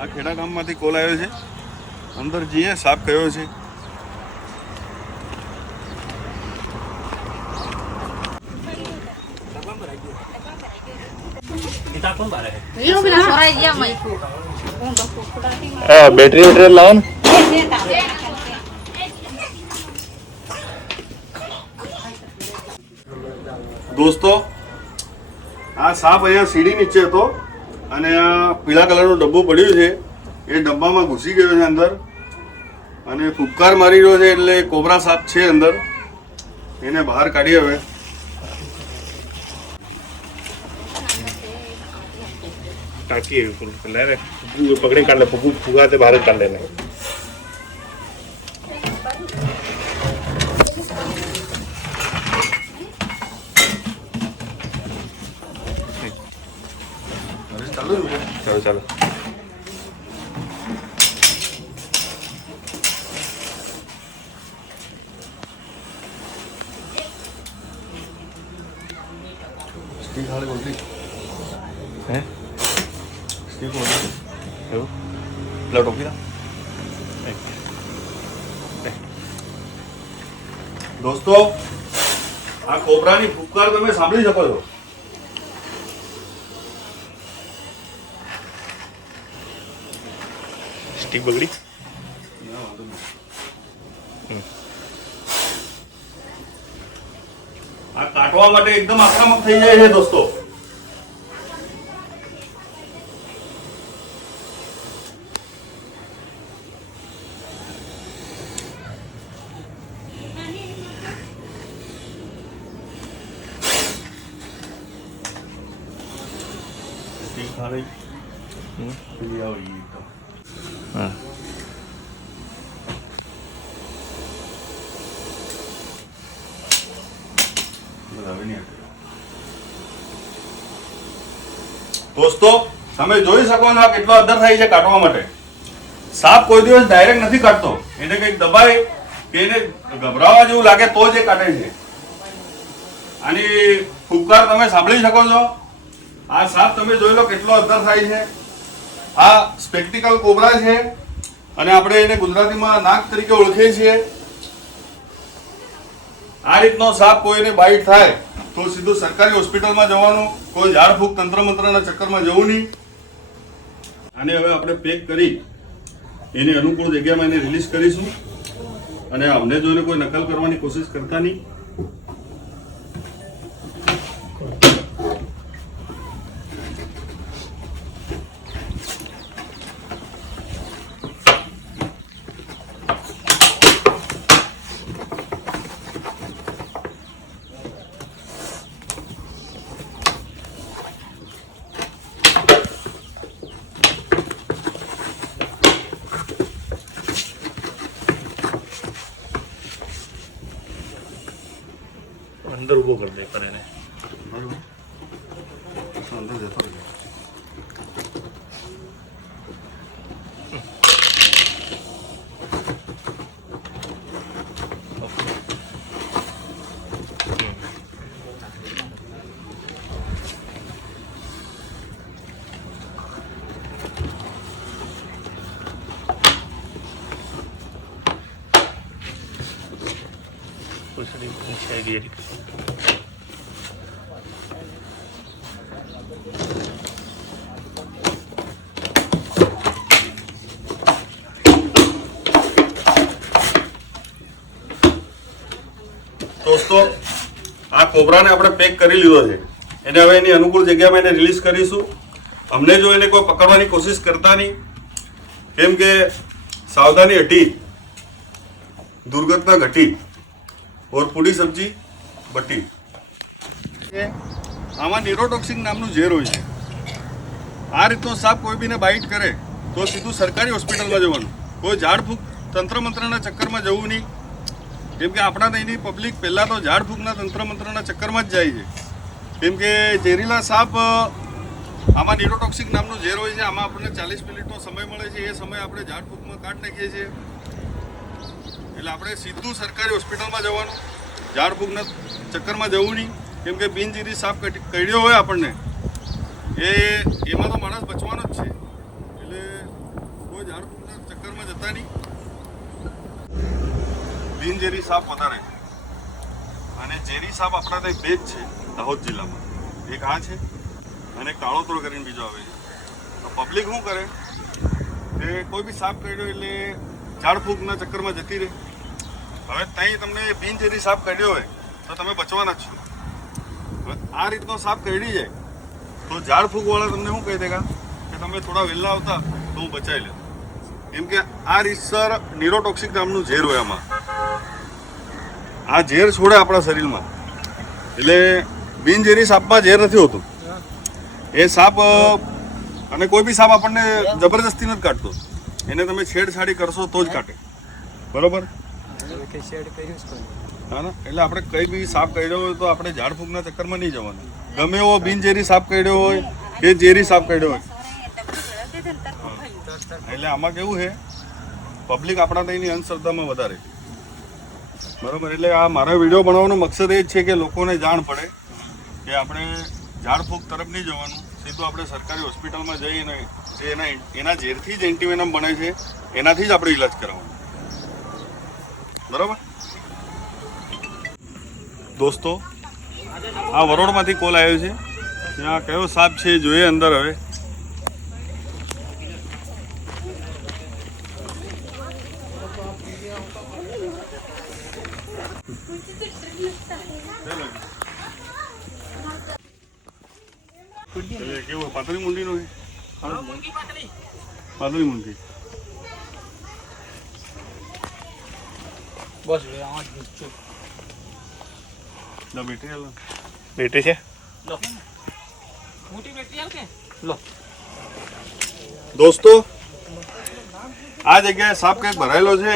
આ ખેડા ગામમાંથી કોલ આવ્યો છે, અંદર જઈએ સાપ કયો છે. બેટરી લાવો ને. દોસ્તો, આ સાપ અહીંયા સીડી નીચે હતો અને આ પીળા કલરનું ડબ્બો પડ્યું છે, એ ડબ્બામાં ઘૂસી ગયો છે અંદર અને ફૂબકાર મારી રહ્યો છે. એટલે કોબરા સાપ છે અંદર, એને બહાર કાઢી. હવે टाकी पकड़े काट ले, फुगा से बाहर काट लेना. चलो चलो है દોસ્તો, આ કોબરાની ફૂંકાર તમે સાંભળી શકો છો. સ્ટીક બગડી. આ કાટવા માટે એકદમ આક્રમક થઈ જાય છે દોસ્તો. દોસ્તો, તમે જોઈ શકો છો આ કેટલો અદ્દર થાય છે કાટવા માટે. સાપ કોઈ દિવસ ડાયરેક્ટ નથી કાટતો, એને કંઈક દબાય કે એને ગભરાવા જેવું લાગે તો જ એ કાટે છે. આની ફૂંકાર તમે સાંભળી શકો છો. આ સાપ તમે જોઈ લો કેટલો અદ્દર થાય છે. આ સ્પેક્ટિકલ કોબરા છે અને આપણે એને ગુજરાતીમાં નાગ તરીકે ઓળખીએ છીએ. આ રીતનો સાપ કોઈને બાઈટ થાય તો સીધું સરકારી હોસ્પિટલમાં જવાનું, કોઈ ઝાડફૂંક તંત્ર મંત્રના ચક્કરમાં જવું નહીં. આને હવે આપણે પેક કરી એની અનુકૂળ જગ્યામાં એને રિલીઝ કરીશું અને અમને જોઈને કોઈ નકલ કરવાની કોશિશ કરતા નહીં. अंदर उभो कर दे पर એને અંદર જતો રહે. પૂછડી છે ગેરી. દોસ્તો, આ કોબરાને આપણે પેક કરી લીધો છે. એને હવે એની અનુકૂળ જગ્યામાં એને રિલીઝ કરીશું. અમને જો એને કોઈ પકડવાની કોશિશ કરતા નહીં, કેમ કે સાવધાની હટી दुर्घटना घटी और पूरी सब्जी बटी. આમાં ન્યુરોટોક્સિન નામનું ઝેર હોય છે. આ રીતનો સાપ કોઈ બીને બાઇટ કરે તો સીધું સરકારી હોસ્પિટલમાં જવાનું, કોઈ ઝાડફૂંક તંત્ર મંત્રના ચક્કરમાં જવું નહીં. કેમ કે આપણા ત્યાંની પબ્લિક પહેલાં તો ઝાડફૂંકના તંત્ર મંત્રના ચક્કરમાં જ જાય છે. કેમ કે ઝેરીલા સાપ આમાં ન્યુરોટોક્સિક નામનું ઝેર હોય છે. આમાં આપણને 40 મિનિટનો સમય મળે છે. એ સમય આપણે ઝાડફૂંકમાં કાઢી નાખીએ છીએ. એટલે આપણે સીધું સરકારી હોસ્પિટલમાં જવાનું, ઝાડફૂંકના ચક્કરમાં જવું નહીં. કેમ કે બિનઝેરી સાપ કરડ્યો હોય આપણને એમાં તો માણસ બચવાનો જ છે, એટલે કોઈ ઝાડ ફૂંકના ચક્કરમાં જતા નહીં. બિનઝેરી સાપ વધારે અને ઝેરી સાપ આપણા ત્યાં બે જ છે દાહોદ જિલ્લામાં. એક આ છે અને કાળોતરો કરીને બીજો આવે છે. તો પબ્લિક શું કરે કે કોઈ બી સાપ કરડ્યો એટલે ઝાડ ફૂંકના ચક્કરમાં જતી રહે. હવે ત્યાં તમને બિનઝેરી સાપ કરડ્યો હોય તો તમે બચવાના જ છો. હવે આ રીતનો સાપ કરડી જાય તો ઝાડ ફૂંકવાળા તમને શું કહી દેગા કે તમે થોડા વહેલા આવતા તો હું બચાવી લે. કેમ કે આ રીતસર ન્યુરોટોક્સિક નામનું ઝેર હોય આમાં. આ ઝેર છોડે આપણા શરીરમાં. એટલે બિનઝેરી સાપમાં ઝેર નથી હોતું. એ સાપ અને કોઈ બી સાપ આપણને જબરદસ્તી નથી કાઢતો. એને તમે છેડછાડી કરશો તો જ કાઢે. બરોબર? હા ને, એટલે આપણે કઈ બી સાપ કરડ્યો હોય તો આપણે ઝાડ ફૂંકના ચક્કરમાં નહીં જવાનું. ગમે એવો બિનઝેરી સાપ કરડ્યો હોય કે ઝેરી સાપ કરડ્યો હોય. એટલે આમાં કેવું છે, પબ્લિક આપણા ત્યાંની અંધશ્રદ્ધામાં વધારે. બરોબર? એટલે આ મારા વિડીયો બનાવવાનો મકસદ એ જ છે કે લોકોને જાણ પડે કે આપણે ઝાડ ફૂંક તરફ નહીં જવાનું. સીધું આપણે સરકારી હોસ્પિટલમાં જઈને જે એના ઝેરથી જ એન્ટીવેનમ બને છે એનાથી જ આપણે ઈલાજ કરાવવાનો. બરાબર દોસ્તો, આ વરોડમાંથી કોલ આવ્યો છે. ત્યાં કયો સાપ છે જોઈએ અંદર. હવે કેવું પાતળી મુંડીનું છે? પાતળી મુંડી. બસ બેટરી છે. મોટી બેટરી આવ કે લો. દોસ્તો, આ જગ્યાએ સાપ કંઈક ભરાયેલો છે.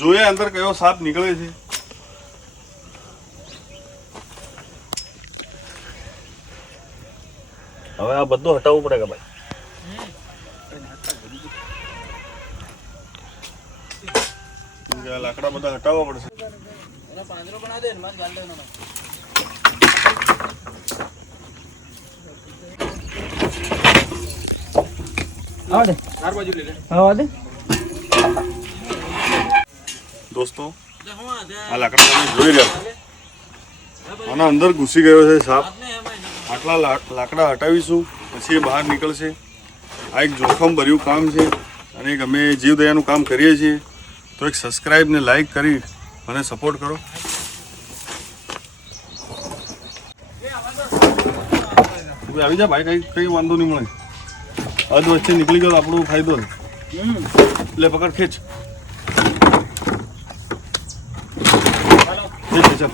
જોઈએ અંદર કયો સાપ નીકળે છે. હવે આ બધું હટાવવું પડે કે ભાઈ? લાકડા બધા હટાવવા પડશે. પાંદરો બના દે ને માર ગાલ દેવાનો. આવા દે ચાર બાજુ લે લે. આવા દે દોસ્તો, આ લાકડા તમે જોઈ રહ્યા છો. આના અંદર ઘૂસી ગયો છે સાપ. આટલા લાકડા હટાવીશું પછી એ બહાર નીકળશે. આ એક જોખમ ભર્યું કામ છે અને એક અમે જીવદયાનું કામ કરીએ છીએ. તો એક સબસ્ક્રાઈબ ને લાઈક કરી મને સપોર્ટ કરો. આવી જા ભાઈ, કઈ વાંધો નહીં મળે. અધ વચ્ચે નીકળી ગયો તો આપણો ફાયદો છે. એટલે પકડ, ખેંચ. ચાલ.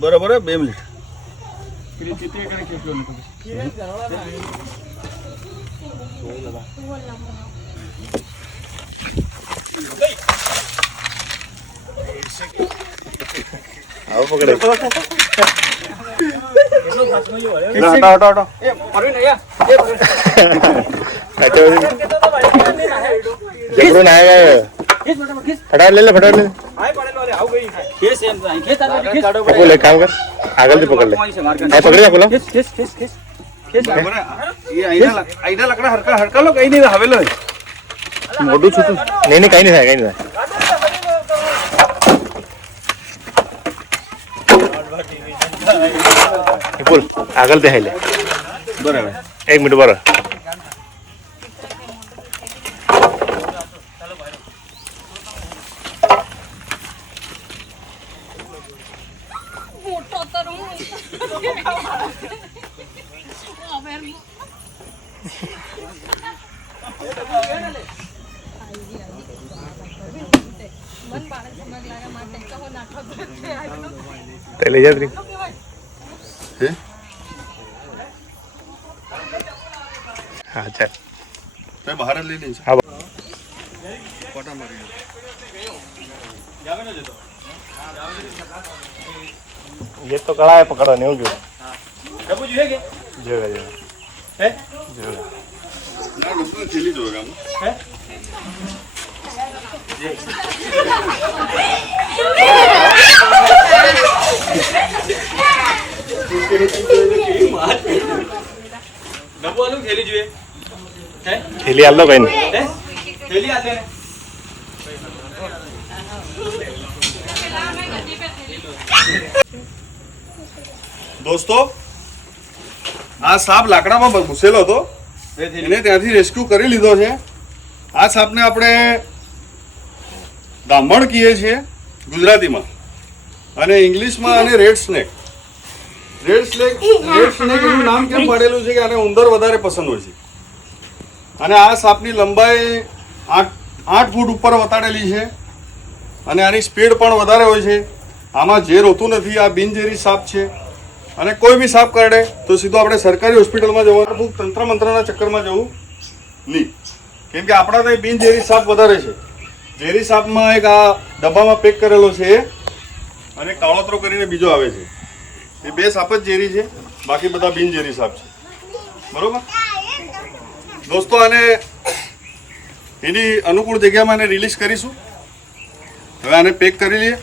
બરાબર, 2 મિનિટ. આવો પકડે. ફટાફટ લે ફટાફટ લે. એક કામ કર, આગળથી પકડ લે. પકડી જા બોલો. મોઢું છૂટું. નહીં કઈ નહીં થાય, કઈ નહીં થાય. બોલ આગળ તે લે. બરાબર, 1 મિનિટ બરાબર. લઈ જા ત્રી. હા ચાલ, બહાર જ લઈ લઈશ. હા કોટા મારી ये तो कड़ा है पकड़ा नहीं होगी ડબ્બુ જોઈએ કે जो હે આ ડબ્બાની થેલી જોવે આમ. હે ડબ્બુ આલું થેલી જોઈએ હે थैली आलो कहीं नहीं હે થેલી આલે ને દોસ્તો આ સાપ લાકડામાં ઘૂસેલો હતો એને ત્યાંથી રેસ્ક્યુ કરી લીધો છે. આ સાપને આપણે દામણ કહીએ છીએ ગુજરાતીમાં, અને ઇંગ્લિશમાં આને રેડ સ્નેક. રેડ સ્નેક એનું નામ કેમ પાડેલું છે કે આને ઉંદર વધારે પસંદ હોય છે. અને આ સાપની લંબાઈ 8 ફૂટ ઉપર વતાડેલી છે, અને આની સ્પીડ પણ વધારે હોય છે. આમાં ઝેર હોતું નથી, આ બિનઝેરી સાપ છે. અને કોઈ બી સાપ કરડે તો સીધું આપણે સરકારી હોસ્પિટલમાં જવાનું, તંત્ર મંત્રના ચક્કરમાં જવું નહીં. કેમ કે આપણા ત્યાં બિનઝેરી સાપ વધારે છે. ઝેરી સાપમાં એક આ ડબ્બામાં પેક કરેલો છે એ, અને કાળોતરો કરીને બીજો આવે છે. એ 2 સાપ જ ઝેરી છે, બાકી બધા બિનઝેરી સાપ છે. બરોબર દોસ્તો, આને એની અનુકૂળ જગ્યામાં એને રિલીઝ કરીશું. હવે આને પેક કરી લઈએ.